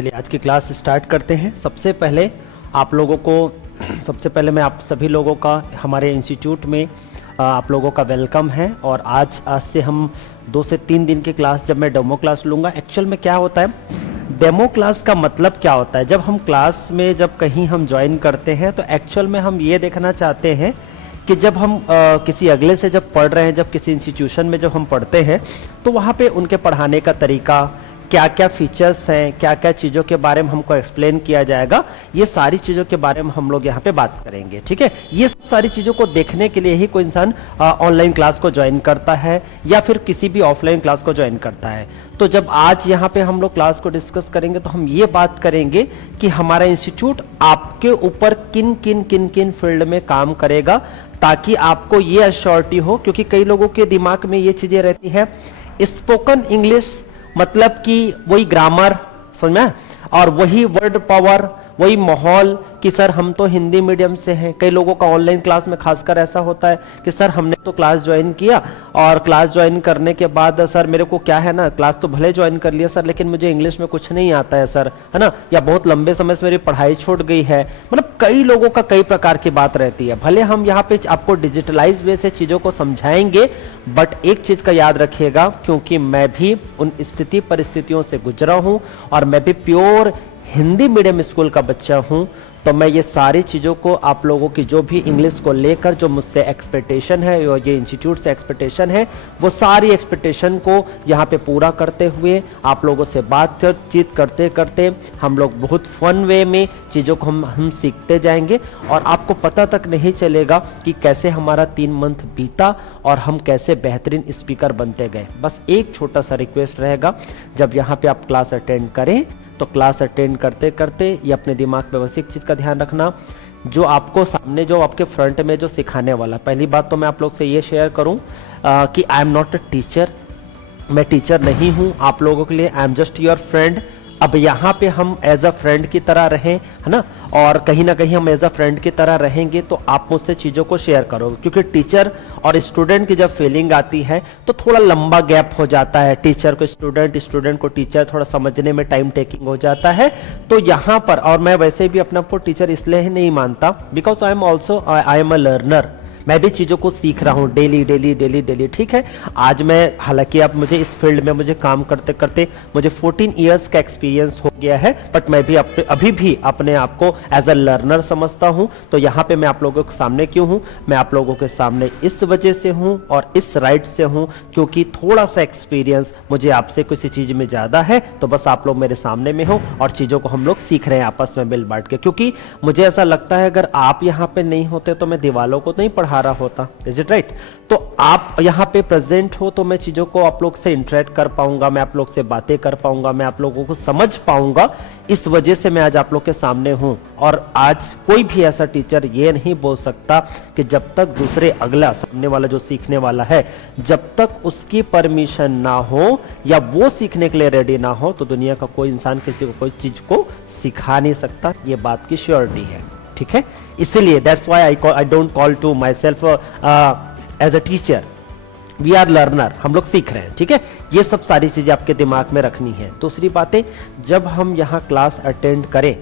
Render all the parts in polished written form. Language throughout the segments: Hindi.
चलिए आज की क्लास स्टार्ट करते हैं। सबसे पहले मैं आप सभी लोगों का हमारे इंस्टीट्यूट में आप लोगों का वेलकम है। और आज से हम 2 से 3 दिन की क्लास जब मैं डेमो क्लास लूँगा। एक्चुअल में क्या होता है, डेमो क्लास का मतलब क्या होता है, जब हम क्लास में जब कहीं हम ज्वाइन करते हैं तो एक्चुअल में हम ये देखना चाहते हैं कि जब हम किसी अगले से जब पढ़ रहे हैं, जब किसी इंस्टीट्यूशन में जब हम पढ़ते हैं तो वहाँ पे उनके पढ़ाने का तरीका, क्या क्या फीचर्स हैं, क्या क्या चीज़ों के बारे में हमको एक्सप्लेन किया जाएगा, ये सारी चीज़ों के बारे में हम लोग यहाँ पे बात करेंगे। ठीक है, ये सारी चीज़ों को देखने के लिए ही कोई इंसान ऑनलाइन क्लास को ज्वाइन करता है या फिर किसी भी ऑफलाइन क्लास को ज्वाइन करता है। तो जब आज यहाँ पे हम लोग क्लास को डिस्कस करेंगे तो हम ये बात करेंगे कि हमारा इंस्टीट्यूट आपके ऊपर किन किन फील्ड में काम करेगा, ताकि आपको ये एश्योरिटी हो। क्योंकि कई लोगों के दिमाग में ये चीज़ें रहती हैं, स्पोकन इंग्लिश मतलब कि वही ग्रामर समझ में, और वही वर्ड पावर, वही माहौल कि सर हम तो हिंदी मीडियम से हैं। कई लोगों का ऑनलाइन क्लास में खासकर ऐसा होता है कि सर हमने तो क्लास ज्वाइन किया और क्लास ज्वाइन करने के बाद सर मेरे को क्या है ना, क्लास तो भले ज्वाइन कर लिया सर, लेकिन मुझे इंग्लिश में कुछ नहीं आता है सर, है ना, या बहुत लंबे समय से मेरी पढ़ाई छूट गई है। मतलब कई लोगों का कई प्रकार की बात रहती है। भले हम यहाँ पे आपको डिजिटलाइज वे से चीज़ों को समझाएंगे, बट एक चीज़ का याद रखिएगा, क्योंकि मैं भी उन स्थिति परिस्थितियों से गुजरा हूँ और मैं भी प्योर हिंदी मीडियम स्कूल का बच्चा हूं, तो मैं ये सारी चीज़ों को आप लोगों की जो भी इंग्लिश को लेकर जो मुझसे एक्सपेक्टेशन है और ये इंस्टीट्यूट से एक्सपेक्टेशन है, वो सारी एक्सपेक्टेशन को यहाँ पे पूरा करते हुए आप लोगों से बातचीत करते करते हम लोग बहुत फन वे में चीज़ों को हम सीखते जाएंगे और आपको पता तक नहीं चलेगा कि कैसे हमारा 3 मंथ बीता और हम कैसे बेहतरीन स्पीकर बनते गए। बस एक छोटा सा रिक्वेस्ट रहेगा, जब यहाँ पे आप क्लास अटेंड करें तो क्लास अटेंड करते करते ये अपने दिमाग में बस एक चीज़ का ध्यान रखना, जो आपको सामने जो आपके फ्रंट में जो सिखाने वाला, पहली बात तो मैं आप लोग से ये शेयर करूं कि I am not a teacher, मैं टीचर नहीं हूं आप लोगों के लिए, I am just your friend. अब यहाँ पे हम एज अ फ्रेंड की तरह रहें, है ना, और कहीं ना कहीं हम एज अ फ्रेंड की तरह रहेंगे तो आप मुझसे चीज़ों को शेयर करोगे। क्योंकि टीचर और स्टूडेंट की जब फीलिंग आती है तो थोड़ा लंबा गैप हो जाता है, टीचर को स्टूडेंट, स्टूडेंट को टीचर, थोड़ा समझने में टाइम टेकिंग हो जाता है। तो यहाँ पर, और मैं वैसे भी अपने आप को टीचर इसलिए ही नहीं मानता, because I am a learner, मैं भी चीज़ों को सीख रहा हूँ डेली। ठीक है, आज मैं, हालांकि अब मुझे इस फील्ड में मुझे काम करते करते मुझे 14 इयर्स का एक्सपीरियंस हो गया है, बट मैं भी अभी भी अपने आप को एज अ लर्नर समझता हूँ। तो यहाँ पे मैं आप लोगों के सामने क्यों हूँ, मैं आप लोगों के सामने इस वजह से हूँ और इस राइट से हूँ क्योंकि थोड़ा सा एक्सपीरियंस मुझे आपसे किसी चीज़ में ज़्यादा है। तो बस आप लोग मेरे सामने में हो और चीज़ों को हम लोग सीख रहे हैं आपस में मिल बांट के। क्योंकि मुझे ऐसा लगता है अगर आप यहाँ पे नहीं होते तो मैं दीवालों को नहीं पढ़ा रहा होता, इज इट राइट। तो आप यहाँ पे प्रेजेंट हो तो मैं चीजों को आप लोग से इंटरेक्ट कर पाऊंगा, मैं आप लोग से बातें कर पाऊंगा, मैं आप लोगों को समझ पाऊंगा। इस वजह से मैं आज आप लोग के सामने हूं। और आज कोई भी ऐसा टीचर ये नहीं बोल सकता कि जब तक दूसरे अगला सामने वाला जो सीखने वाला है, जब तक उसकी परमिशन ना हो या वो सीखने के लिए रेडी ना हो, तो दुनिया का कोई इंसान किसी को कोई चीज को सिखा नहीं सकता। ये बात की श्योरिटी है, ठीक है। इसीलिए that's why I don't call to myself as a teacher, we are learner, हम लोग सीख रहे हैं, ठीक है। ये सब सारी चीजें आपके दिमाग में रखनी है। दूसरी बातें, जब हम यहाँ क्लास अटेंड करें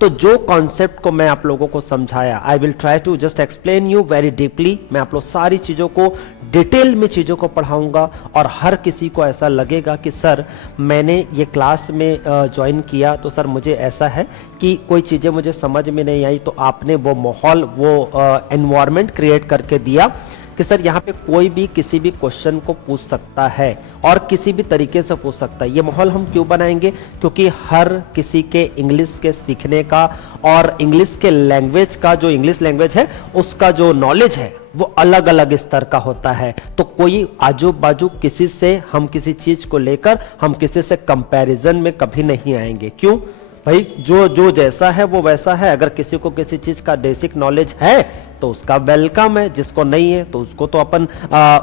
तो जो कॉन्सेप्ट को मैं आप लोगों को समझाया, I will try to just explain you very deeply. मैं आप लोग सारी चीज़ों को डिटेल में चीज़ों को पढ़ाऊंगा और हर किसी को ऐसा लगेगा कि सर मैंने ये क्लास में ज्वाइन किया तो सर मुझे ऐसा है कि कोई चीज़ें मुझे समझ में नहीं आई, तो आपने वो माहौल, वो एनवायरनमेंट क्रिएट करके दिया कि सर यहाँ पे कोई भी किसी भी क्वेश्चन को पूछ सकता है और किसी भी तरीके से पूछ सकता है। ये माहौल हम क्यों बनाएंगे, क्योंकि हर किसी के इंग्लिश के सीखने का और इंग्लिश के लैंग्वेज का, जो इंग्लिश लैंग्वेज है उसका जो नॉलेज है वो अलग अलग स्तर का होता है। तो कोई आजू बाजू किसी से, हम किसी चीज को लेकर हम किसी से कंपैरिजन में कभी नहीं आएंगे। क्यों भाई, जो जैसा है वो वैसा है। अगर किसी को किसी चीज का बेसिक नॉलेज है तो उसका वेलकम है, जिसको नहीं है तो उसको तो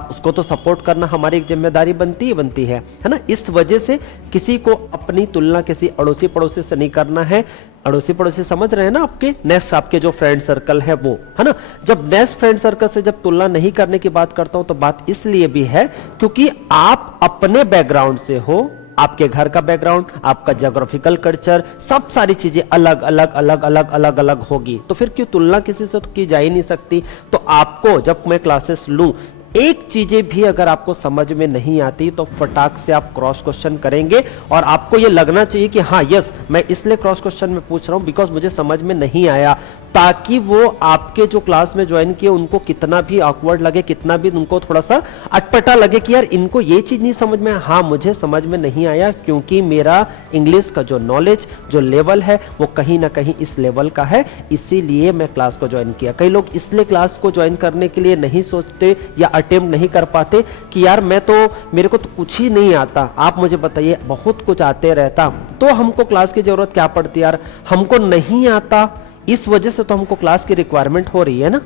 उसको तो सपोर्ट करना हमारी एक जिम्मेदारी बनती है ना। इस वजह से किसी को अपनी तुलना किसी अड़ोसी पड़ोसी से नहीं करना है। अड़ोसी पड़ोसी समझ रहे हैं ना, आपके नेक्स्ट, आपके जो फ्रेंड सर्कल है वो, है ना। जब नेक्स्ट फ्रेंड सर्कल से जब तुलना नहीं करने की बात करता हूं तो बात इसलिए भी है क्योंकि आप अपने बैकग्राउंड से हो, आपके घर का बैकग्राउंड, आपका ज्योग्राफिकल कल्चर, सब सारी चीजें अलग अलग अलग अलग अलग अलग होगी, तो फिर क्यों तुलना किसी से तो की जा ही नहीं सकती। तो आपको जब मैं क्लासेस लूं, एक चीजें भी अगर आपको समझ में नहीं आती तो फटाक से आप क्रॉस क्वेश्चन करेंगे, और आपको ये लगना चाहिए कि हाँ यस, मैं इसलिए क्रॉस क्वेश्चन में पूछ रहा हूं बिकॉज मुझे समझ में नहीं आया, ताकि वो आपके जो क्लास में ज्वाइन किए उनको कितना भी ऑकवर्ड लगे, कितना भी उनको थोड़ा सा अटपटा लगे कि यार इनको ये चीज नहीं समझ में, हाँ मुझे समझ में नहीं आया क्योंकि मेरा इंग्लिश का जो नॉलेज, जो लेवल है वो कहीं ना कहीं इस लेवल का है, इसीलिए मैं क्लास को ज्वाइन किया। कई लोग इसलिए क्लास को ज्वाइन करने के लिए नहीं सोचते या अटेम्प्ट नहीं कर पाते कि यार मेरे को तो कुछ ही नहीं आता, आप मुझे बताइए बहुत कुछ आते रहता तो हमको क्लास की जरूरत क्या पड़ती यार, हमको नहीं आता, इस वजह से तो हमको क्लास की रिक्वायरमेंट हो रही है ना।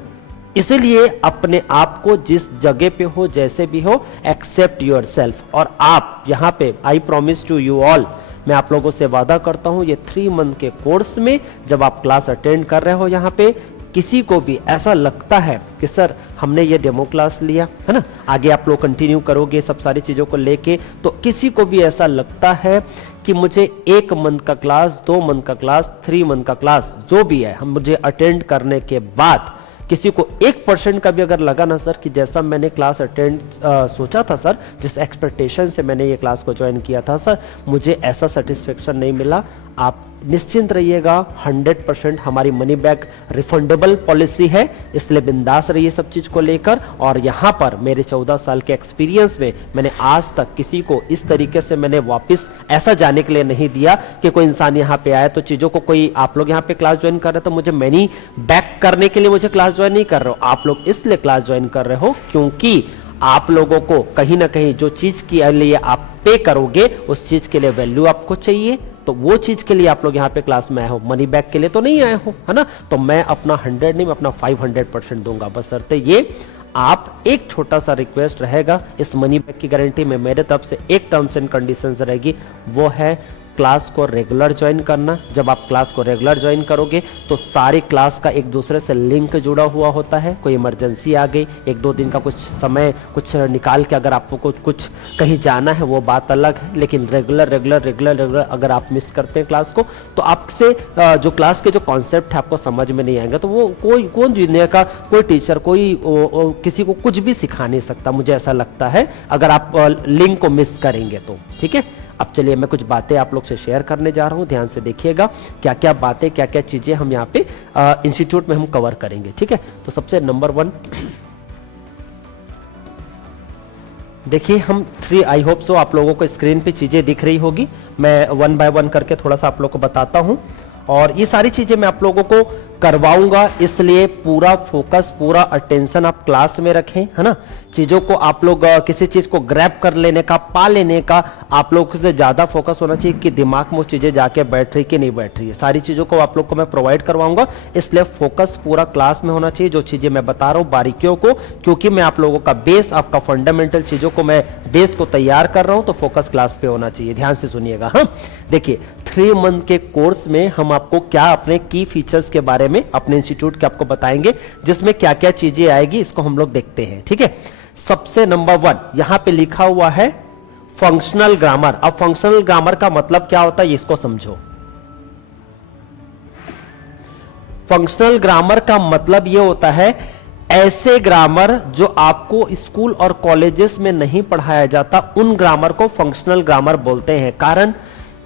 इसीलिए अपने आप को जिस जगह पे हो, जैसे भी हो, एक्सेप्ट योरसेल्फ। और आप यहाँ पे I promise to you all, मैं आप लोगों से वादा करता हूं ये 3 मंथ के कोर्स में जब आप क्लास अटेंड कर रहे हो, यहाँ पे किसी को भी ऐसा लगता है कि सर हमने ये डेमो क्लास लिया है ना, आगे आप लोग कंटिन्यू करोगे सब सारी चीजों को लेके, तो किसी को भी ऐसा लगता है कि मुझे 1 मंथ का क्लास, 2 मंथ का क्लास, 3 मंथ का क्लास जो भी है, हम मुझे अटेंड करने के बाद किसी को 1% का भी अगर लगा ना सर कि जैसा मैंने क्लास अटेंड सोचा था सर, जिस एक्सपेक्टेशन से मैंने ये क्लास को ज्वाइन किया था सर, मुझे ऐसा सेटिस्फेक्शन नहीं मिला, आप निश्चिंत रहिएगा 100% हमारी मनी बैक रिफंडेबल पॉलिसी है, इसलिए बिंदास रहिए सब चीज को लेकर। और यहाँ पर मेरे 14 साल के एक्सपीरियंस में मैंने आज तक किसी को इस तरीके से मैंने वापस ऐसा जाने के लिए नहीं दिया कि कोई इंसान यहाँ पे आए तो चीजों को कोई, आप लोग यहाँ पे क्लास ज्वाइन कर रहे हो तो मुझे मनी बैक करने के लिए मुझे क्लास ज्वाइन नहीं कर रहे हो, आप लोग इसलिए क्लास ज्वाइन कर रहे हो क्योंकि आप लोगों को कहीं ना कहीं जो चीज के लिए आप पे करोगे उस चीज के लिए वैल्यू आपको चाहिए, तो वो चीज के लिए आप लोग यहाँ पे क्लास में आए हो, मनी बैक के लिए तो नहीं आए हो, है ना। तो मैं अपना 100 नहीं, मैं अपना 500% दूंगा, बशर्ते ये आप एक छोटा सा रिक्वेस्ट रहेगा, इस मनी बैक की गारंटी में मेरे तरफ से एक टर्म्स एंड कंडीशंस रहेगी, वो है क्लास को रेगुलर ज्वाइन करना। जब आप क्लास को रेगुलर ज्वाइन करोगे तो सारी क्लास का एक दूसरे से लिंक जुड़ा हुआ होता है, कोई इमरजेंसी आ गई, 1-2 दिन का कुछ समय कुछ निकाल के अगर आपको कुछ कहीं जाना है वो बात अलग है, लेकिन रेगुलर अगर आप मिस करते हैं क्लास को तो आपसे जो क्लास के जो कॉन्सेप्ट है आपको समझ में नहीं आएंगे, तो वो कौन दुनिया का कोई टीचर कोई किसी को कुछ भी सिखा नहीं सकता, मुझे ऐसा लगता है अगर आप लिंक को मिस करेंगे तो। ठीक है, अब चलिए मैं कुछ बातें आप लोग से शेयर करने जा रहा हूं, ध्यान से देखिएगा क्या क्या बातें, क्या क्या चीजें हम यहाँ पे इंस्टीट्यूट में हम कवर करेंगे। ठीक है, तो सबसे नंबर 1 देखिए, हम 3 आई होप सो आप लोगों को स्क्रीन पे चीजें दिख रही होगी, मैं 1 बाय 1 करके थोड़ा सा आप लोगों को बताता हूं, और ये सारी चीजें मैं आप लोगों को करवाऊंगा, इसलिए पूरा फोकस, पूरा अटेंशन आप क्लास में रखें, है ना। चीजों को आप लोग किसी चीज को ग्रैब कर लेने का, पा लेने का आप लोग से ज्यादा फोकस होना चाहिए कि दिमाग में वो चीजें जाके बैठ रही कि नहीं बैठ रही है। सारी चीजों को आप लोग को मैं प्रोवाइड करवाऊंगा, इसलिए फोकस पूरा क्लास में होना चाहिए, जो चीजें मैं बता रहा हूँ बारीकियों को, क्योंकि मैं आप लोगों का बेस, आपका फंडामेंटल चीजों को मैं बेस को तैयार कर रहा हूं, तो फोकस क्लास पे होना चाहिए। ध्यान से सुनिएगा। हाँ, देखिए 3 मंथ के कोर्स में हम आपको क्या अपने की फीचर्स के बारे में अपने इंस्टीट्यूट के आपको बताएंगे, जिसमें क्या क्या चीजें आएगी, इसको हम लोग देखते हैं। ठीक है, सबसे नंबर 1 यहां पे लिखा हुआ है फंक्शनल ग्रामर। अब फंक्शनल ग्रामर का मतलब क्या होता है इसको समझो। फंक्शनल ग्रामर का मतलब यह होता है ऐसे ग्रामर जो आपको स्कूल और कॉलेजेस में नहीं पढ़ाया जाता, उन ग्रामर को फंक्शनल ग्रामर बोलते हैं। कारण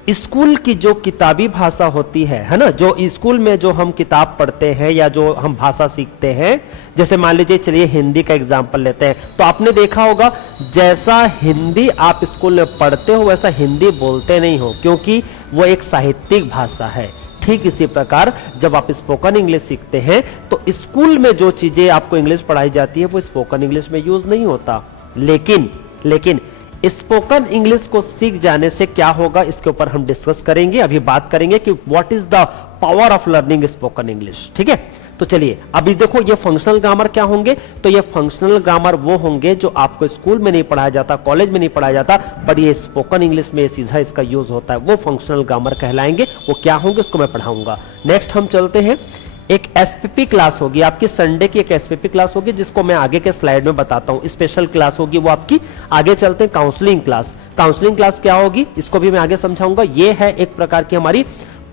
स्कूल की जो किताबी भाषा होती है ना, जो स्कूल में जो हम किताब पढ़ते हैं या जो हम भाषा सीखते हैं, जैसे मान लीजिए चलिए हिंदी का एग्जाम्पल लेते हैं, तो आपने देखा होगा जैसा हिंदी आप स्कूल में पढ़ते हो वैसा हिंदी बोलते नहीं हो, क्योंकि वो एक साहित्यिक भाषा है। ठीक इसी प्रकार जब आप स्पोकन इंग्लिश सीखते हैं तो स्कूल में जो चीजें आपको इंग्लिश पढ़ाई जाती है वो स्पोकन इंग्लिश में यूज नहीं होता, लेकिन स्पोकन इंग्लिश को सीख जाने से क्या होगा इसके ऊपर हम डिस्कस करेंगे। अभी बात करेंगे कि what is the power of learning spoken English. ठीक है, तो चलिए अभी देखो ये फंक्शनल ग्रामर क्या होंगे, तो ये फंक्शनल ग्रामर वो होंगे जो आपको स्कूल में नहीं पढ़ाया जाता, कॉलेज में नहीं पढ़ाया जाता, पर ये स्पोकन इंग्लिश में सीधा इसका यूज होता है, वो फंक्शनल ग्रामर कहलाएंगे। वो क्या होंगे उसको मैं पढ़ाऊंगा। नेक्स्ट हम चलते हैं एक एसपीपी क्लास होगी आपकी, संडे की एक एसपीपी क्लास होगी जिसको मैं आगे के स्लाइड में बताता हूं। स्पेशल क्लास होगी वो आपकी। आगे चलते हैं काउंसलिंग क्लास। काउंसलिंग क्लास क्या होगी इसको भी मैं आगे समझाऊंगा। ये है एक प्रकार की हमारी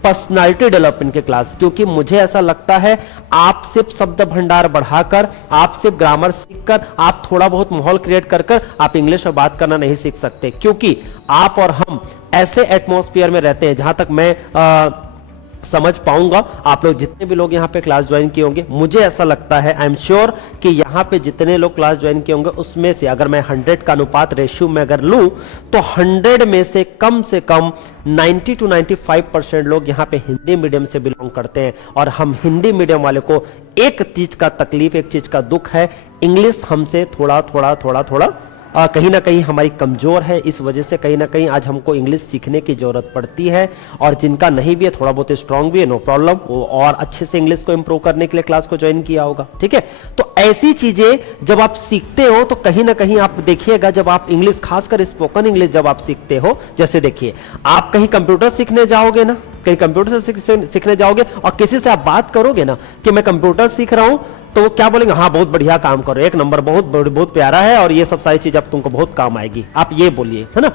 पर्सनालिटी डेवलपमेंट की क्लास, क्योंकि मुझे ऐसा लगता है आप सिर्फ शब्द भंडार बढ़ाकर, आप सिर्फ ग्रामर सीखकर, आप थोड़ा बहुत माहौल क्रिएट कर आप इंग्लिश में बात करना नहीं सीख सकते, क्योंकि आप और हम ऐसे एटमॉस्फेयर में रहते हैं, जहां तक मैं समझ पाऊंगा। आप लोग जितने भी लोग यहाँ पे क्लास ज्वाइन किए होंगे, मुझे ऐसा लगता है, आई एम श्योर कि यहाँ पे जितने लोग क्लास ज्वाइन किए होंगे उसमें से अगर मैं 100 का अनुपात रेशियो में अगर लूं तो 100 में से कम 90 to 95% लोग यहाँ पे हिंदी मीडियम से बिलोंग करते हैं। और हम हिंदी मीडियम वाले को एक चीज का तकलीफ, एक चीज का दुख है, इंग्लिश हमसे थोड़ा कहीं ना कहीं हमारी कमजोर है। इस वजह से कहीं ना कहीं आज हमको इंग्लिश सीखने की जरूरत पड़ती है। और जिनका नहीं भी है, थोड़ा बहुत स्ट्रांग भी है, नो प्रॉब्लम, वो और अच्छे से इंग्लिश को इंप्रूव करने के लिए क्लास को ज्वाइन किया होगा। ठीक है, तो ऐसी चीजें जब आप सीखते हो तो कहीं ना कहीं आप देखिएगा, जब आप इंग्लिश, खासकर स्पोकन इंग्लिश जब आप सीखते हो, जैसे देखिए आप कहीं कंप्यूटर सीखने जाओगे ना, कहीं कंप्यूटर से सीखने जाओगे और किसी से आप बात करोगे ना कि मैं कंप्यूटर सीख रहा हूं, तो वो क्या बोलेंगे, हाँ बहुत बढ़िया काम करो, एक नंबर, बहुत प्यारा है और ये सब सारी चीज अब तुमको बहुत काम आएगी, आप ये बोलिए, है ना।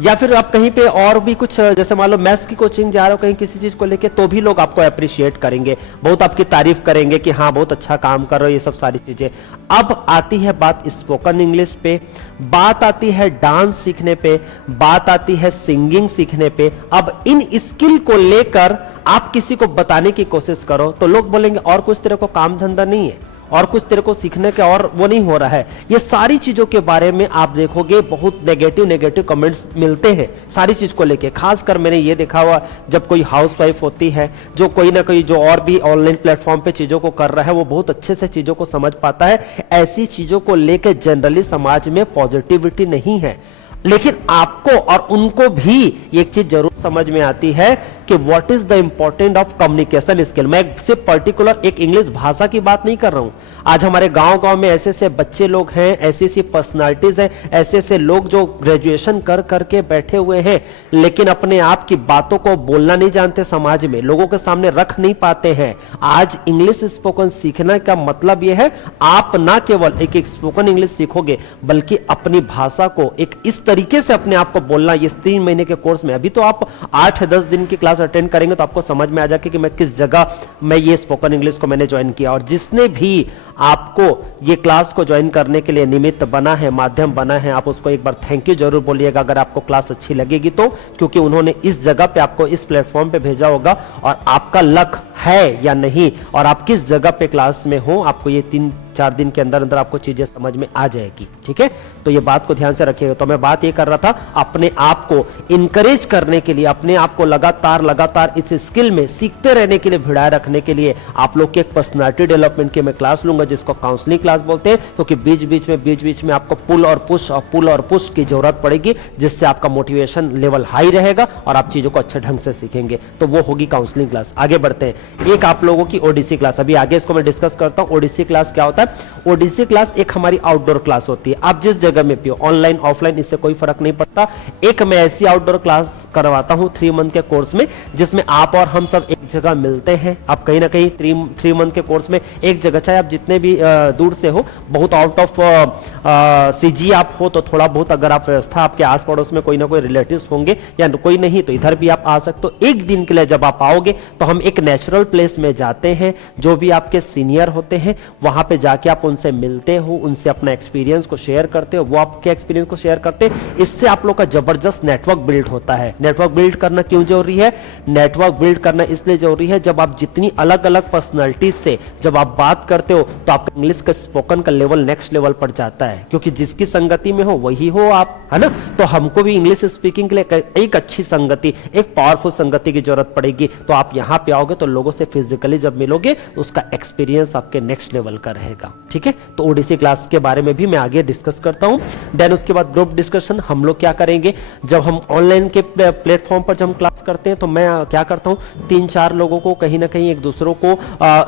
या फिर आप कहीं पे और भी कुछ, जैसे मान लो मैथ्स की कोचिंग जा रहे हो कहीं किसी चीज को लेके, तो भी लोग आपको अप्रिशिएट करेंगे, बहुत आपकी तारीफ करेंगे कि हाँ बहुत अच्छा काम कर रहे हो, ये सब सारी चीजें। अब आती है बात स्पोकन इंग्लिश पे, बात आती है डांस सीखने पे, बात आती है सिंगिंग सीखने पे। अब इन स्किल को लेकर आप किसी को बताने की कोशिश करो तो लोग बोलेंगे और कुछ तेरे को काम धंधा नहीं है, और कुछ तेरे को सीखने के और वो नहीं हो रहा है। ये सारी चीजों के बारे में आप देखोगे बहुत नेगेटिव कमेंट्स मिलते हैं सारी चीज को लेके। खासकर मैंने ये देखा हुआ, जब कोई हाउसवाइफ होती है जो कोई ना कोई जो और भी ऑनलाइन प्लेटफॉर्म पे चीजों को कर रहा है, वो बहुत अच्छे से चीजों को समझ पाता है। ऐसी चीजों को लेकर जनरली समाज में पॉजिटिविटी नहीं है, लेकिन आपको और उनको भी एक चीज जरूर समझ में आती है कि what is the important of communication skill. मैं सिर्फ पर्टिकुलर एक इंग्लिश भाषा की बात नहीं कर रहा हूं। आज हमारे गांव में ऐसे ऐसे बच्चे लोग हैं, ऐसी ऐसी पर्सनालिटीज हैं, ऐसे ऐसे लोग जो ग्रेजुएशन कर करके बैठे हुए हैं, लेकिन अपने आप की बातों को बोलना नहीं जानते, समाज में लोगों के सामने रख नहीं पाते हैं। आज इंग्लिश स्पोकन सीखने का मतलब यह है, आप ना केवल एक स्पोकन इंग्लिश सीखोगे, बल्कि अपनी भाषा को एक इस तरीके से अपने आप को बोलना। ये 3 महीने के कोर्स में, अभी तो आप 8-10 दिन की क्लास अटेंड करेंगे तो आपको समझ में आ जाएगा कि मैं किस जगह मैं ये स्पोकन इंग्लिश को मैंने ज्वाइन किया। और जिसने भी आपको ये क्लास को ज्वाइन करने के लिए निमित्त बना है, माध्यम बना है, आप उसको एक बार थैंक यू जरूर बोलिएगा अगर आपको क्लास अच्छी लगेगी तो, क्योंकि उन्होंने इस जगह पे आपको इस प्लेटफॉर्म पे भेजा होगा और आपका लक है या नहीं, और आप किस जगह पे क्लास में हो, आपको ये 3-4 दिन के अंदर अंदर आपको चीजें समझ में आ जाएगी। ठीक है, तो ये बात को ध्यान से रखिएगा। तो मैं बात ये कर रहा था, अपने आप को इंकरेज करने के लिए, अपने आप को लगातार इस स्किल में सीखते रहने के लिए, भिड़ाए रखने के लिए आप लोग की एक पर्सनालिटी डेवलपमेंट की मैं क्लास लूंगा, जिसको काउंसलिंग क्लास बोलते हैं, क्योंकि बीच में आपको पुल और पुश की जरूरत पड़ेगी, जिससे आपका मोटिवेशन लेवल हाई रहेगा और आप चीजों को अच्छे ढंग से सीखेंगे। तो वो होगी काउंसलिंग क्लास। आगे बढ़ते हैं, एक आप लोगों की ओडीसी क्लास, अभी आगे इसको मैं डिस्कस करता हूं। ओडीसी क्लास क्या होता है? ओडीसी क्लास एक हमारी आउटडोर क्लास होती है। आप जिस जगह में भी हो, ऑनलाइन ऑफलाइन, इससे कोई फर्क नहीं पड़ता। एक मैं ऐसी आउटडोर क्लास करवाता हूं 3 मंथ के कोर्स में, जिसमें आप और हम सब एक जगह मिलते हैं। आप कहीं ना कहीं 3 मंथ के कोर्स में एक जगह, चाहे आप जितने भी दूर से हो, बहुत आउट ऑफ सीजी आप हो तो थोड़ा बहुत, अगर आप व्यवस्था आपके आस पड़ोस में कोई ना कोई रिलेटिव्स होंगे या कोई नहीं तो इधर भी आप आ सकते हो। एक दिन के लिए जब आप आओगे तो हम एक नेचुरल प्लेस में जाते हैं, जो भी आपके सीनियर होते हैं वहां पे जाके आप उनसे मिलते हो, उनसे अपना एक्सपीरियंस को शेयर करते हो, वो आपके एक्सपीरियंस को शेयर करते हैं। इससे आप लोग का जबरदस्त नेटवर्क बिल्ड होता है। नेटवर्क बिल्ड करना क्यों जरूरी है? नेटवर्क बिल्ड करना इसलिए जरूरी है, जब आप जितनी अलग अलग पर्सनालिटीज से जब आप बात करते हो तो आपका इंग्लिश का स्पोकन का लेवल नेक्स्ट लेवल पर जाता है, क्योंकि जिसकी संगति में हो वही हो आप, है ना। तो हमको भी इंग्लिश स्पीकिंग के लिए एक अच्छी संगति, एक पावरफुल संगति की जरूरत पड़ेगी। तो आप यहां पे आओगे तो लोगों से फिजिकली जब मिलोगे, उसका एक्सपीरियंस आपके नेक्स्ट लेवल का रहेगा। ठीक है, तो ओडीसी क्लास के बारे में भी मैं आगे डिस्कस करता हूं। देन उसके बाद ग्रुप डिस्कशन हम लोग क्या करेंगे, जब हम ऑनलाइन के प्लेटफॉर्म पर जब हम क्लास करते हैं तो मैं क्या करता हूं, 3-4 चार लोगों को कहीं ना कहीं एक दूसरों को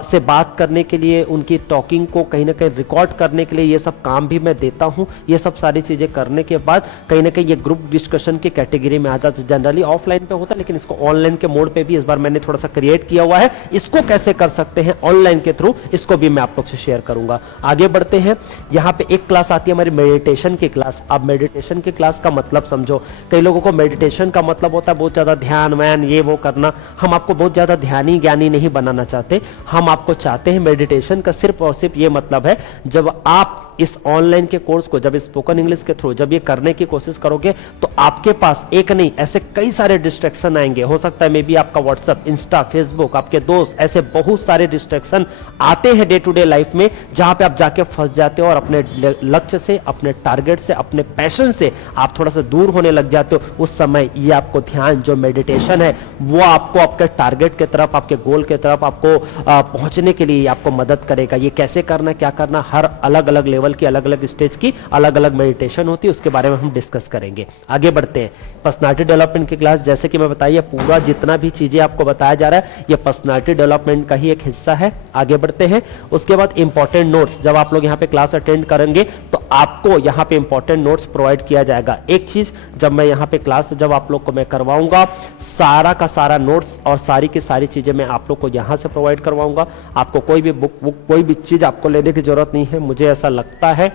से बात करने के लिए, उनकी टॉकिंग को कहीं ना कहीं रिकॉर्ड करने के लिए ये सब काम भी मैं देता हूं। ये सब सारी चीजें करने के बाद कहीं ना कहीं ये ग्रुप डिस्कशन की कैटेगरी में आता है। जनरली ऑफलाइन पे होता है, लेकिन इसको ऑनलाइन के मोड पे भी इस बार मैंने थोड़ा सा क्रिएट किया हुआ है। इसको कैसे कर सकते हैं ऑनलाइन के थ्रू, इसको भी मैं आप लोग से शेयर करूंगा। आगे बढ़ते हैं। यहाँ पे एक क्लास आती है हमारी मेडिटेशन की क्लास। अब मेडिटेशन की क्लास का मतलब समझो। कई लोगों को मेडिटेशन का मतलब होता है बहुत ज्यादा ध्यान वैन ये वो करना। हम आपको बहुत ज्यादा ध्यानी ज्ञानी नहीं बनाना चाहते। हम आपको चाहते हैं मेडिटेशन का सिर्फ और सिर्फ ये मतलब है, जब आप इस ऑनलाइन के कोर्स को, जब स्पोकन इंग्लिश के थ्रू जब ये करने की कोशिश करोगे, तो आपके पास एक नहीं ऐसे कई सारे डिस्ट्रैक्शन आएंगे। हो सकता है मे बी आपका व्हाट्सएप, इंस्टा, फेसबुक, आपके दोस्त, ऐसे बहुत सारे डिस्ट्रैक्शन आते हैं डे टू डे लाइफ में, जहां पे आप जाके फंस जाते हो और अपने लक्ष्य से, अपने टारगेट से, अपने पैशन से आप थोड़ा सा दूर होने लग जाते हो। उस समय ये आपको ध्यान, जो मेडिटेशन है, वो आपको आपके टारगेट की तरफ, आपके गोल की तरफ आपको पहुंचने के लिए आपको मदद करेगा। ये कैसे करना, क्या करना, हर अलग अलग लेवल की, अलग अलग स्टेज की अलग अलग मेडिटेशन होती है, उसके बारे में हम डिस्कस करेंगे। आगे बढ़ते हैं। पर्सनालिटी डेवलपमेंट की क्लास, जैसे कि मैं बताइए, पूरा जितना भी चीजें आपको बताया जा रहा है ये पर्सनालिटी डेवलपमेंट का ही एक हिस्सा है। आगे बढ़ते हैं। उसके बाद इंपॉर्टेंट नोट्स, जब आप लोग यहाँ पे क्लास अटेंड करेंगे तो आपको यहाँ पे इंपॉर्टेंट नोट्स प्रोवाइड किया जाएगा। एक चीज, जब मैं यहाँ पे क्लास जब आप लोग को मैं करवाऊंगा, सारा का सारा नोट्स और सारी की सारी चीजें मैं आप लोग को यहाँ से प्रोवाइड करवाऊंगा। आपको कोई भी बुक कोई भी चीज आपको लेने की जरूरत नहीं है। मुझे ऐसा लगता है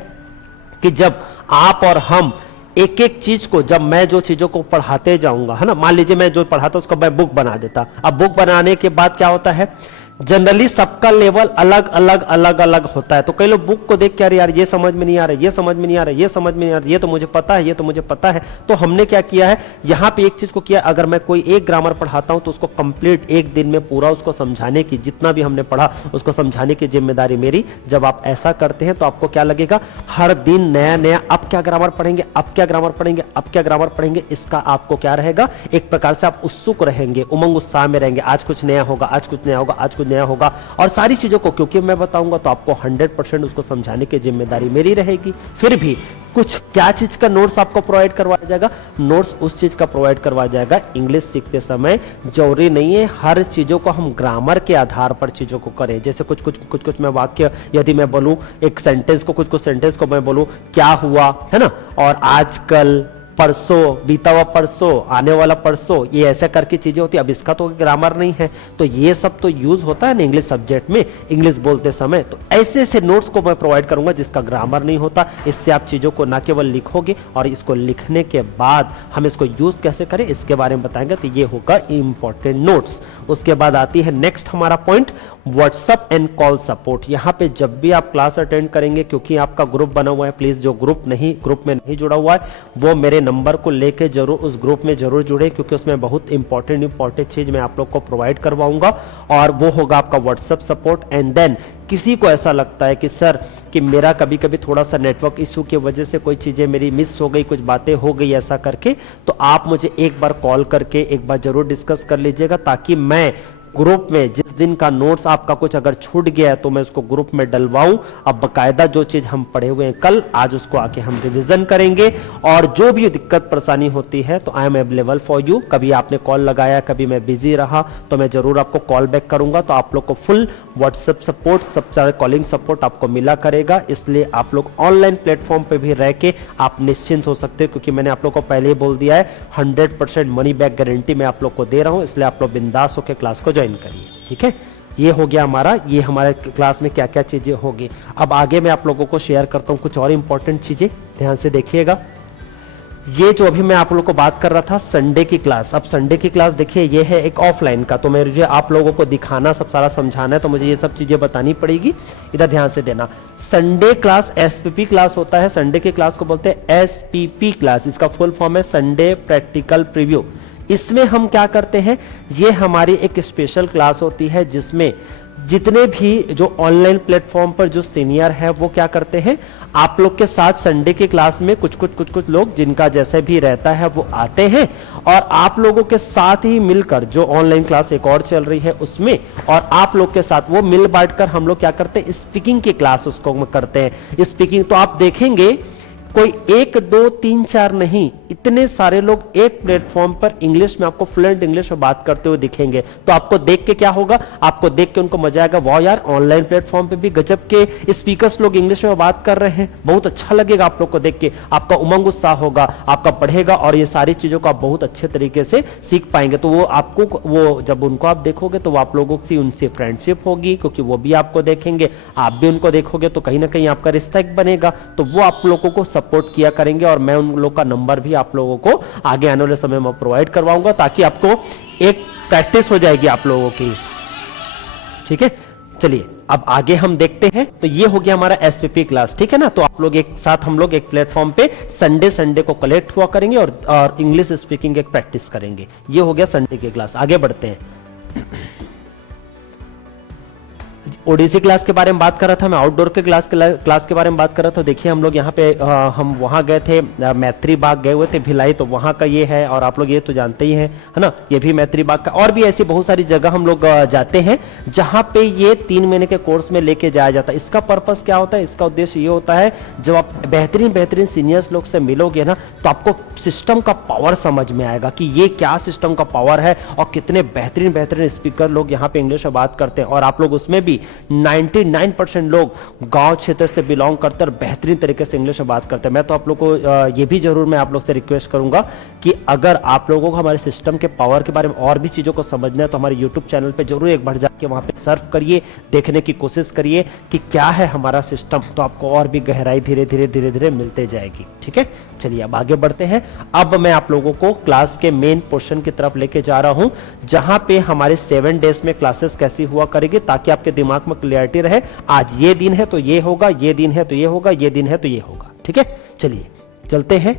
कि जब आप और हम एक एक चीज को, जब मैं जो चीजों को पढ़ाते जाऊंगा, है ना, मान लीजिए मैं जो पढ़ाता उसको मैं बुक बना देता। अब बुक बनाने के बाद क्या होता है, जनरली सबका लेवल अलग अलग अलग अलग होता है। तो कई लोग बुक को देख के, अरे यार ये समझ में नहीं आ रहा, ये समझ में नहीं आ रहा, ये समझ में नहीं आ रहा, ये तो मुझे पता है, ये तो मुझे पता है। तो हमने क्या किया है, यहाँ पे एक चीज को किया, अगर मैं कोई एक ग्रामर पढ़ाता हूं तो उसको कंप्लीट एक दिन में पूरा उसको समझाने की, जितना भी हमने पढ़ा उसको समझाने की जिम्मेदारी मेरी। जब आप ऐसा करते हैं तो आपको क्या लगेगा, हर दिन नया नया, अब क्या ग्रामर पढ़ेंगे, अब क्या ग्रामर पढ़ेंगे, अब क्या ग्रामर पढ़ेंगे, इसका आपको क्या रहेगा, एक प्रकार से आप उत्सुक रहेंगे, उमंग उत्साह में रहेंगे। आज कुछ नया होगा, आज कुछ नया होगा, आज कुछ नया होगा। और सारी चीजों को क्योंकि मैं बताऊंगा तो आपको 100% उसको समझाने की जिम्मेदारी मेरी रहेगी। फिर भी कुछ क्या चीज का नोट्स आपको प्रोवाइड करवाया जाएगा, नोट्स उस चीज का प्रोवाइड करवाया जाएगा। इंग्लिश सीखते समय जरूरी नहीं है हर चीजों को हम ग्रामर के आधार पर चीजों को करें। जैसे कुछ मैं वाक्य यदि मैं बोलूं, एक सेंटेंस को, कुछ सेंटेंस को मैं बोलूं, क्या हुआ, है ना, और आजकल, परसों, बीता हुआ परसों, आने वाला परसों, ये ऐसे करके चीजें होती है। अब इसका तो ग्रामर नहीं है, तो ये सब तो यूज होता है ना इंग्लिश सब्जेक्ट में, इंग्लिश बोलते समय। तो ऐसे ऐसे नोट्स को मैं प्रोवाइड करूंगा जिसका ग्रामर नहीं होता। इससे आप चीजों को ना केवल लिखोगे, और इसको लिखने के बाद हम इसको यूज कैसे करें इसके बारे में बताएंगे। तो ये होगा इंपॉर्टेंट नोट्स। उसके बाद आती है नेक्स्ट हमारा point, WhatsApp and call support. यहाँ पे जब भी आप क्लास अटेंड करेंगे, क्योंकि आपका ग्रुप बना हुआ है, प्लीज जो ग्रुप में नहीं जुड़ा हुआ है वो मेरे नंबर को लेके जरूर उस ग्रुप में जरूर जुड़े, क्योंकि उसमें बहुत इंपॉर्टेंट चीज मैं आप लोग को प्रोवाइड करवाऊंगा, और वो होगा आपका व्हाट्सएप सपोर्ट। एंड देन किसी को ऐसा लगता है कि सर कि मेरा कभी कभी थोड़ा सा नेटवर्क इशू की वजह से कोई चीजें मेरी मिस हो गई, कुछ बातें हो गई ऐसा करके, तो आप मुझे एक बार कॉल करके एक बार जरूर डिस्कस कर लीजिएगा, ताकि मैं ग्रुप में जिस दिन का नोट्स आपका कुछ अगर छूट गया है तो मैं उसको ग्रुप में डलवाऊं। अब बकायदा जो चीज हम पढ़े हुए हैं कल, आज उसको आके हम रिवीजन करेंगे, और जो भी दिक्कत परेशानी होती है तो I am available for you. कभी आपने कॉल लगाया, कभी मैं बिजी रहा, तो मैं जरूर आपको कॉल बैक करूंगा। तो आप लोग को फुल व्हाट्सएप सपोर्ट, सब सारे कॉलिंग सपोर्ट आपको मिला करेगा। इसलिए आप लोग ऑनलाइन प्लेटफॉर्म पे भी रह के आप निश्चिंत हो सकते हो, क्योंकि मैंने आप लोग को पहले ही बोल दिया है 100% मनी बैक गारंटी मैं आप लोग को दे रहा हूं। इसलिए आप लोग बिंदास होकर क्लास को ज्वाइन करिए, ठीक है। ये हो गया हमारा, ये हमारे क्लास में क्या क्या चीजें होगी। अब आगे मैं आप लोगों को शेयर करता हूं कुछ और इंपॉर्टेंट चीजें, ध्यान से देखिएगा। ये जो अभी मैं आप लोगों को बात कर रहा था संडे की क्लास, अब संडे की क्लास देखिए ये है एक ऑफलाइन का, तो मुझे आप लोगों को दिखाना, सब सारा समझाना है, तो मुझे ये सब चीजें बतानी पड़ेगी। इधर ध्यान से देना। संडे क्लास एसपीपी क्लास होता है। संडे की क्लास को बोलते हैं एसपीपी क्लास, इसका फुल फॉर्म है संडे प्रैक्टिकल प्रीव्यू। इसमें हम क्या करते हैं, ये हमारी एक स्पेशल क्लास होती है जिसमें जितने भी जो ऑनलाइन प्लेटफॉर्म पर जो सीनियर है वो क्या करते हैं, आप लोग के साथ संडे की क्लास में कुछ लोग जिनका जैसे भी रहता है वो आते हैं, और आप लोगों के साथ ही मिलकर जो ऑनलाइन क्लास एक और चल रही है उसमें, और आप लोग के साथ वो मिल बांट कर हम लोग क्या करते हैं, स्पीकिंग की क्लास उसको करते हैं। स्पीकिंग तो आप देखेंगे कोई 1 2 3 4 नहीं, इतने सारे लोग एक प्लेटफॉर्म पर इंग्लिश में आपको फ्लुएंट इंग्लिश में बात करते हुए दिखेंगे। तो आपको देख के क्या होगा, आपको देख के उनको मजा आएगा, वाह यार ऑनलाइन प्लेटफॉर्म पे भी गजब के स्पीकर्स लोग इंग्लिश में बात कर रहे हैं, बहुत अच्छा लगेगा आप लोग को देख के, आपका उमंग उत्साह होगा, आपका बढ़ेगा और ये सारी चीजों को आप बहुत अच्छे तरीके से सीख पाएंगे। तो वो आपको, वो जब उनको आप देखोगे तो वो आप लोगों की उनसे फ्रेंडशिप होगी, क्योंकि वो भी आपको देखेंगे, आप भी उनको देखोगे, तो कहीं ना कहीं आपका रिश्ता एक बनेगा। तो वो आप लोगों को सपोर्ट किया करेंगे और मैं उन लोग का नंबर भी आप लोगों को आगे आने वाले समय में प्रोवाइड करवाऊंगा, ताकि आपको एक प्रैक्टिस हो जाएगी आप लोगों की। ठीक है, चलिए अब आगे हम देखते हैं। तो ये हो गया हमारा एसपीपी क्लास, ठीक है ना। तो आप लोग एक साथ, हम लोग एक प्लेटफॉर्म पे संडे को कलेक्ट हुआ करेंगे और इंग्लिश स्पीकिंग एक प्रैक्टिस करेंगे। ये हो गया संडे की क्लास। आगे बढ़ते हैं। ओडीसी क्लास के बारे में बात कर रहा था मैं, आउटडोर के क्लास के बारे में बात कर रहा था। देखिए हम लोग यहाँ पे हम वहाँ गए थे, मैत्री बाग गए हुए थे भिलाई, तो वहाँ का ये है, और आप लोग ये तो जानते ही हैं, है ना, ये भी मैत्री बाग का। और भी ऐसी बहुत सारी जगह हम लोग जाते हैं जहाँ पे ये 3 महीने के कोर्स में लेके जाया जाता है। इसका पर्पस क्या होता है, इसका उद्देश्य ये होता है, जब आप बेहतरीन सीनियर्स लोग से मिलोगे ना, तो आपको सिस्टम का पावर समझ में आएगा कि ये क्या सिस्टम का पावर है और कितने बेहतरीन स्पीकर लोग यहाँ पे इंग्लिश में बात करते हैं। और आप लोग उसमें भी 99% लोग गांव क्षेत्र से बिलोंग करते हैं और बेहतरीन तरीके से इंग्लिश में बात करते हैं। मैं तो आप लोग को ये भी जरूर मैं आप लोग से रिक्वेस्ट करूंगा कि अगर आप लोगों को हमारे सिस्टम के पावर के बारे में और भी चीजों को समझना है तो हमारे यूट्यूब चैनल पे जरूर एक बार जाके वहां पे सर्फ करिए, देखने की कोशिश करिए कि क्या है हमारा सिस्टम, तो आपको और भी गहराई धीरे धीरे मिलते जाएगी। ठीक है, चलिए अब आगे बढ़ते हैं। अब मैं आप लोगों को क्लास के मेन पोर्शन की तरफ लेके जा रहा हूं, जहां पे हमारे 7 डेज में क्लासेस कैसी हुआ करेगी, ताकि आपके दिमाग में क्लियरिटी रहे। आज ये दिन है तो ये होगा, ये दिन है तो ये होगा, ये दिन है तो ये होगा। ठीक है, चलिए चलते हैं।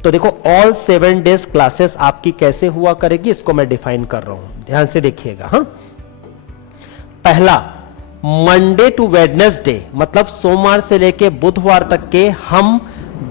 तो देखो ऑल 7 डेज क्लासेस आपकी कैसे हुआ करेगी, इसको मैं डिफाइन कर रहा हूं, ध्यान से देखिएगा। हाँ, पहला, मंडे टू वेडनेसडे, मतलब सोमवार से लेके बुधवार तक के हम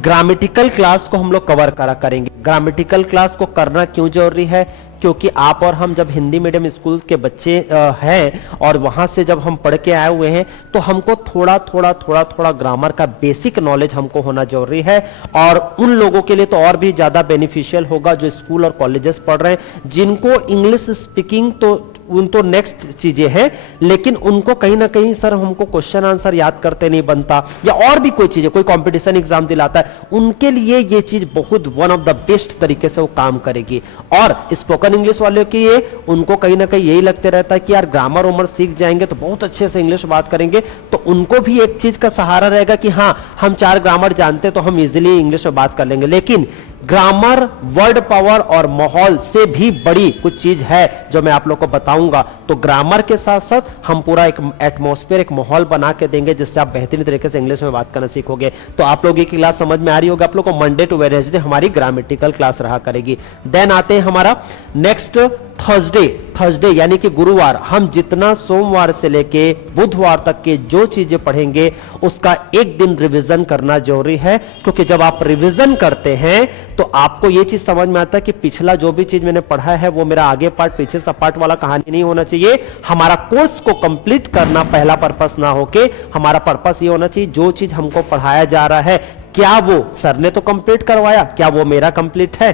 ग्रामेटिकल क्लास को हम लोग कवर करा करेंगे। ग्रामेटिकल क्लास को करना क्यों जरूरी है, क्योंकि आप और हम जब हिंदी मीडियम स्कूल के बच्चे हैं और वहां से जब हम पढ़ के आए हुए हैं, तो हमको थोड़ा ग्रामर का बेसिक नॉलेज हमको होना जरूरी है। और उन लोगों के लिए तो और भी ज्यादा बेनिफिशियल होगा जो स्कूल और कॉलेजेस पढ़ रहे हैं, जिनको इंग्लिश स्पीकिंग तो उन तो नेक्स्ट चीजें हैं, लेकिन उनको कहीं ना कहीं सर हमको क्वेश्चन आंसर याद करते नहीं बनता, या और भी कोई चीजें, कोई कंपटीशन एग्जाम दिलाता है, उनके लिए ये चीज बहुत वन ऑफ द बेस्ट तरीके से वो काम करेगी। और स्पोकन इंग्लिश वाले के लिए उनको कहीं ना कहीं यही लगते रहता है कि यार ग्रामर उमर सीख जाएंगे तो बहुत अच्छे से इंग्लिश बात करेंगे, तो उनको भी एक चीज का सहारा रहेगा कि हाँ हम 4 ग्रामर जानते तो हम इजिली इंग्लिश में बात कर लेंगे। लेकिन ग्रामर, वर्ड पावर और माहौल से भी बड़ी कुछ चीज है जो मैं आप लोग को बताऊंगा। तो ग्रामर के साथ साथ हम पूरा एक एटमॉस्फेयर, एक माहौल बना के देंगे जिससे आप बेहतरीन तरीके से इंग्लिश में बात करना सीखोगे। तो आप लोग ये क्लास समझ में आ रही होगी आप लोग को। मंडे टू वेडनेसडे हमारी ग्रामेटिकल क्लास रहा करेगी। देन आते हैं हमारा नेक्स्ट थर्सडे यानी कि गुरुवार। हम जितना सोमवार से लेके बुधवार तक के जो चीजें पढ़ेंगे उसका एक दिन रिवीजन करना जरूरी है, क्योंकि जब आप रिवीजन करते हैं तो आपको यह चीज समझ में आता है कि पिछला जो भी चीज मैंने पढ़ा है वो मेरा आगे पार्ट पीछे सब पार्ट वाला कहानी नहीं होना चाहिए। हमारा कोर्स को कंप्लीट करना पहला पर्पस ना होके हमारा पर्पस ये होना चाहिए जो चीज हमको पढ़ाया जा रहा है क्या वो सर ने तो कंप्लीट करवाया, क्या वो मेरा कंप्लीट है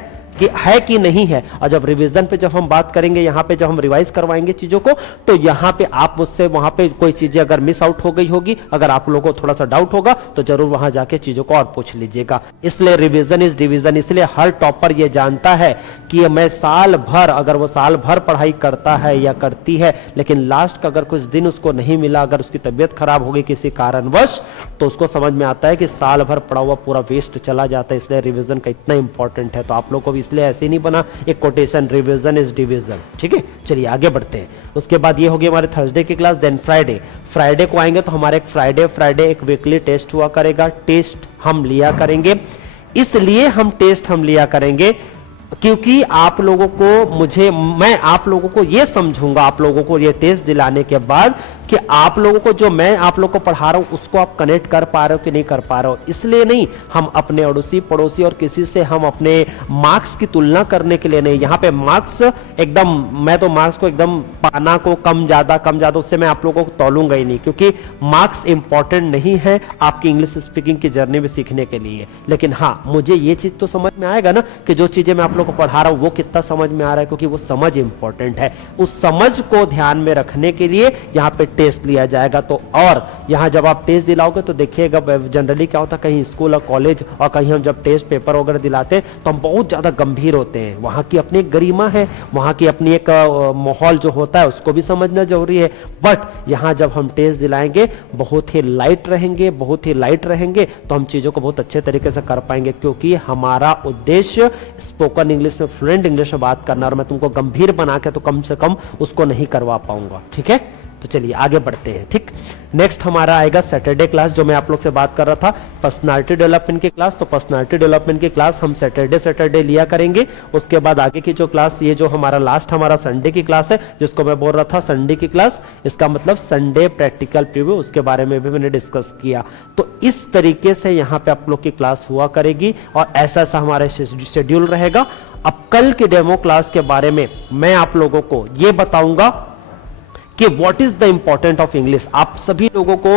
कि नहीं है। और जब रिवीजन पे जब हम बात करेंगे, यहाँ पे जब हम रिवाइज करवाएंगे चीजों को, तो यहाँ पे आप मुझसे वहां पे कोई चीजें अगर मिस आउट हो गई होगी, अगर आप लोगों को थोड़ा सा डाउट होगा तो जरूर वहां जाके चीजों को और पूछ लीजिएगा। इसलिए रिवीजन इज डिवीजन। इसलिए हर टॉपर ये जानता है कि मैं साल भर, अगर वो साल भर पढ़ाई करता है या करती है, लेकिन लास्ट का अगर कुछ दिन उसको नहीं मिला, अगर उसकी तबियत खराब हो गई किसी कारणवश, तो उसको समझ में आता है कि साल भर पढ़ा हुआ पूरा वेस्ट चला जाता है। इसलिए रिवीजन का इतना इंपॉर्टेंट है। तो आप लोग को भी इसलिए ऐसे नहीं बना एक कोटेशन, रिवीजन इज डिवीजन। ठीक है, चलिए आगे बढ़ते हैं। उसके बाद ये होगी हमारे थर्सडे की क्लास। देन फ्राइडे को आएंगे तो हमारे एक फ्राइडे एक वीकली टेस्ट हुआ करेगा। टेस्ट हम लिया करेंगे, इसलिए हम टेस्ट हम लिया करेंगे क्योंकि आप लोगों को मैं आप लोगों को ये समझूंगा, आप लोगों को ये टेस्ट दिलाने के बाद कि आप लोगों को जो मैं आप लोगों को पढ़ा रहा हूं उसको आप कनेक्ट कर पा रहे हो कि नहीं कर पा रहे हो। इसलिए नहीं, हम अपने अड़ोसी पड़ोसी और किसी से हम अपने मार्क्स की तुलना करने के लिए नहीं। यहां पे मार्क्स एकदम, मैं तो मार्क्स को एकदम पाना को कम ज्यादा उससे मैं आप लोगों को तौलूंगा ही नहीं, क्योंकि मार्क्स इंपॉर्टेंट नहीं है आपकी इंग्लिश स्पीकिंग की जर्नी में सीखने के लिए। लेकिन हाँ, मुझे ये चीज तो समझ में आएगा ना कि जो चीजें मैं आप लोगों को पढ़ा रहा हूं वो कितना समझ में आ रहा है, क्योंकि वो समझ इंपॉर्टेंट है। उस समझ को ध्यान में रखने के लिए यहाँ पे टेस्ट लिया जाएगा। तो और यहाँ जब आप टेस्ट दिलाओगे तो देखिएगा जनरली क्या होता है, कहीं स्कूल और कॉलेज और कहीं हम जब टेस्ट पेपर वगैरह दिलाते हैं तो हम बहुत ज्यादा गंभीर होते हैं। वहां की अपनी एक गरिमा है, वहां की अपनी एक माहौल जो होता है उसको भी समझना जरूरी है। बट यहाँ जब हम टेस्ट दिलाएंगे बहुत ही लाइट रहेंगे, बहुत ही लाइट रहेंगे, तो हम चीजों को बहुत अच्छे तरीके से कर पाएंगे, क्योंकि हमारा उद्देश्य स्पोकन इंग्लिश में, फ्लुएंट इंग्लिश में बात करना, और मैं तुमको गंभीर बना के तो कम से कम उसको नहीं करवा पाऊंगा। ठीक है, तो चलिए आगे बढ़ते हैं। ठीक, नेक्स्ट हमारा आएगा सैटरडे क्लास, जो मैं आप लोग से बात कर रहा था पर्सनालिटी डेवलपमेंट की क्लास। तो पर्सनालिटी डेवलपमेंट की क्लास हम सैटरडे लिया करेंगे। उसके बाद आगे की जो क्लास, ये जो हमारा लास्ट हमारा संडे की क्लास है, जिसको मैं बोल रहा था संडे की क्लास, इसका मतलब संडे प्रैक्टिकल प्रीव्यू, उसके बारे में भी मैंने डिस्कस किया। तो इस तरीके से यहाँ पे आप लोग की क्लास हुआ करेगी और ऐसा ऐसा हमारा शेड्यूल रहेगा। अब कल के डेमो क्लास के बारे में मैं आप लोगों को ये बताऊंगा कि what is the important of English. आप सभी लोगों को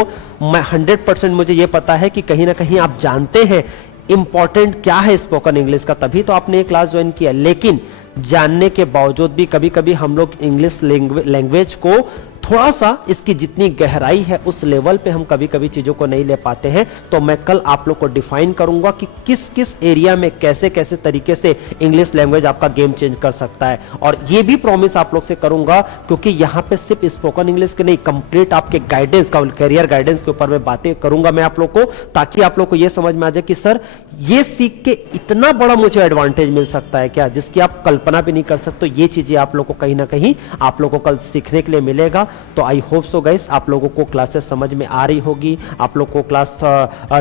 मैं 100% मुझे यह पता है कि कहीं ना कहीं आप जानते हैं इंपॉर्टेंट क्या है स्पोकन इंग्लिश का, तभी तो आपने ये क्लास ज्वाइन किया। लेकिन जानने के बावजूद भी कभी कभी हम लोग इंग्लिश लैंग्वेज को थोड़ा सा, इसकी जितनी गहराई है उस लेवल पे हम कभी कभी चीजों को नहीं ले पाते हैं। तो मैं कल आप लोग को डिफाइन करूंगा कि किस किस एरिया में कैसे कैसे तरीके से इंग्लिश लैंग्वेज आपका गेम चेंज कर सकता है। और ये भी प्रॉमिस आप लोग से करूंगा, क्योंकि यहाँ पे सिर्फ स्पोकन इंग्लिश के नहीं, कंप्लीट आपके गाइडेंस का, करियर गाइडेंस के ऊपर मैं बातें करूंगा मैं आप लोग को, ताकि आप लोग को ये समझ में आ जाए कि सर ये सीख के इतना बड़ा मुझे एडवांटेज मिल सकता है क्या, जिसकी आप कल्पना भी नहीं कर सकते। ये चीजें आप लोग को कहीं ना कहीं आप लोग को कल सीखने के लिए मिलेगा। तो आई होप सो गाइस आप लोगों को क्लासेस समझ में आ रही होगी, आप लोग को क्लास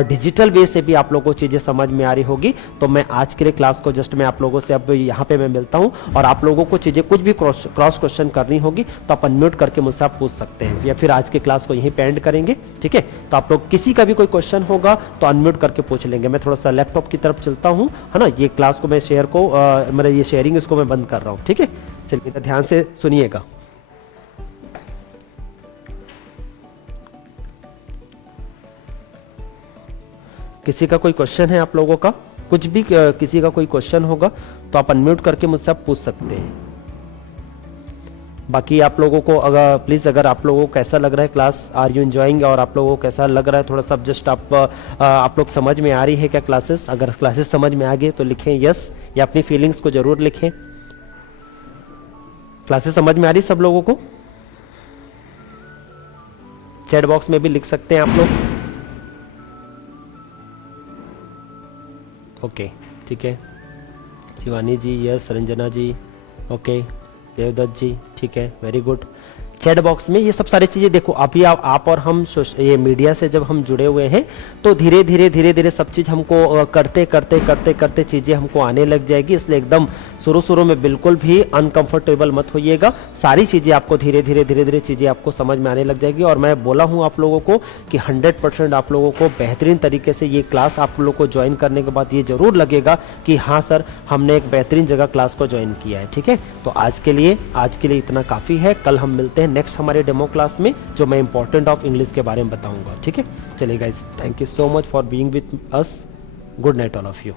डिजिटल वे से भी आप लोगों को चीजें समझ में आ रही होगी। तो मैं आज के लिए क्लास को जस्ट मैं आप लोगों से अब यहाँ पे मैं मिलता हूँ, और आप लोगों को चीजें कुछ भी क्रॉस क्वेश्चन करनी होगी तो आप अनम्यूट करके मुझसे आप पूछ सकते हैं, या फिर आज के क्लास को यहीं पे एंड करेंगे। ठीक है, तो आप लोग किसी का भी कोई क्वेश्चन होगा तो अनम्यूट करके पूछ लेंगे। मैं थोड़ा सा लैपटॉप की तरफ चलता हूँ, है ना। ये क्लास को मैं शेयर को मतलब ये शेयरिंग इसको मैं बंद कर रहा हूँ। ठीक है, चलिए तो ध्यान से सुनिएगा। किसी का कोई क्वेश्चन है आप लोगों का, कुछ भी किसी का कोई क्वेश्चन होगा तो आप अनम्यूट करके मुझसे आप पूछ सकते हैं। बाकी आप लोगों को अगर प्लीज़, अगर आप लोगों को कैसा लग रहा है क्लास, आर यू एंजॉइंग, और आप लोगों को कैसा लग रहा है थोड़ा सा जस्ट आप लोग समझ में आ रही है क्या क्लासेस। अगर क्लासेस समझ में आ गई तो लिखें यस, या अपनी फीलिंग्स को जरूर लिखें। क्लासेस समझ में आ रही सब लोगों को? चैट बॉक्स में भी लिख सकते हैं आप लोग। ओके, ठीक है। शिवानी जी यस, रंजना जी ओके, देवदत्त जी ठीक है, वेरी गुड। चैट बॉक्स में ये सब सारी चीज़ें देखो, अभी आप और हम ये मीडिया से जब हम जुड़े हुए हैं तो धीरे धीरे सब चीज़ हमको करते चीज़ें हमको आने लग जाएगी। इसलिए एकदम शुरू में बिल्कुल भी अनकंफर्टेबल मत होइएगा। सारी चीज़ें आपको धीरे धीरे चीज़ें आपको समझ में आने लग जाएगी। और मैं बोला हूँ आप लोगों को कि 100% आप लोगों को बेहतरीन तरीके से ये क्लास आप लोग को ज्वाइन करने के बाद ये जरूर लगेगा कि हाँ सर, हमने एक बेहतरीन जगह क्लास को ज्वाइन किया है। ठीक है, तो आज के लिए इतना काफ़ी है। कल हम मिलते हैं नेक्स्ट हमारे डेमो क्लास में, जो मैं इंपॉर्टेंट ऑफ इंग्लिश के बारे में बताऊंगा। ठीक है, चलिए guys, thank you so much for being with us. Good night all of you.